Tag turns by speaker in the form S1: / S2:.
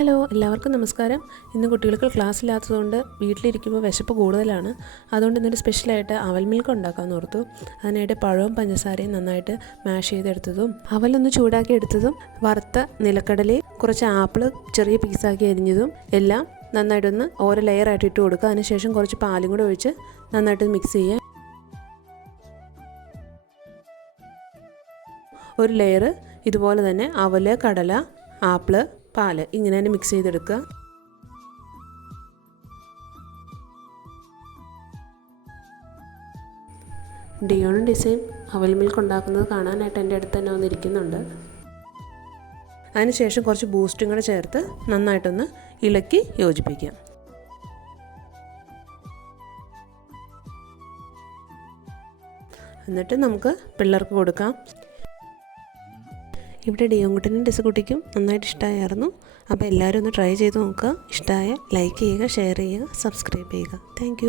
S1: Hello എല്ലാവർക്കും നമസ്കാരം. ഇന്ന് കുട്ടികൾക്ക് ക്ലാസ് ഇല്ലാത്തതുകൊണ്ട് വീട്ടിലിരിക്കുമ്പോൾ വിശപ്പ് കൂടുതലാണ്. അതുകൊണ്ട് ഇന്നൊരു സ്പെഷ്യലായിട്ട് അവൽ മിൽക്ക് ഉണ്ടാക്കാമെന്ന് ഓർത്തു. അതിനായിട്ട് പഴവും പഞ്ചസാരയും നന്നായിട്ട് മാഷ് ചെയ്തെടുത്തതും അവലൊന്ന് ചൂടാക്കി എടുത്തതും വറുത്ത നിലക്കടലയും കുറച്ച് ആപ്പിൾ ചെറിയ പീസാക്കി അരിഞ്ഞതും എല്ലാം നന്നായിട്ടൊന്ന് ഓരോ ലെയറായിട്ട് ഇട്ട് കൊടുക്കുക. അതിനുശേഷം കുറച്ച് പാലും കൂടെ ഒഴിച്ച് നന്നായിട്ട് മിക്സ് ചെയ്യുക. ഒരു ലെയർ ഇതുപോലെ തന്നെ അവൽ കടല ആപ്പിൾ പാൽ ഇങ്ങനെ തന്നെ മിക്സ് ചെയ്തെടുക്കുക. ഡിയോണും ഡിസൈൻ അവൽ മിൽക്ക് ഉണ്ടാക്കുന്നത് കാണാനായിട്ട് എന്റെ അടുത്ത് തന്നെ വന്നിരിക്കുന്നുണ്ട്. അതിനുശേഷം കുറച്ച് ബൂസ്റ്റും കൂടെ ചേർത്ത് നന്നായിട്ടൊന്ന് ഇളക്കി യോജിപ്പിക്കാം എന്നിട്ട് നമുക്ക് പിള്ളേർക്ക് കൊടുക്കാം. ഇവിടെ ഡിയോങ്കുട്ടനും ഡിസ്കുട്ടിക്കും നന്നായിട്ട് ഇഷ്ടമായിരുന്നു. അപ്പോൾ എല്ലാവരും ഒന്ന് ട്രൈ ചെയ്ത് നോക്കുക. ഇഷ്ടമായ ലൈക്ക് ചെയ്യുക ഷെയർ ചെയ്യുക സബ്സ്ക്രൈബ് ചെയ്യുക. താങ്ക്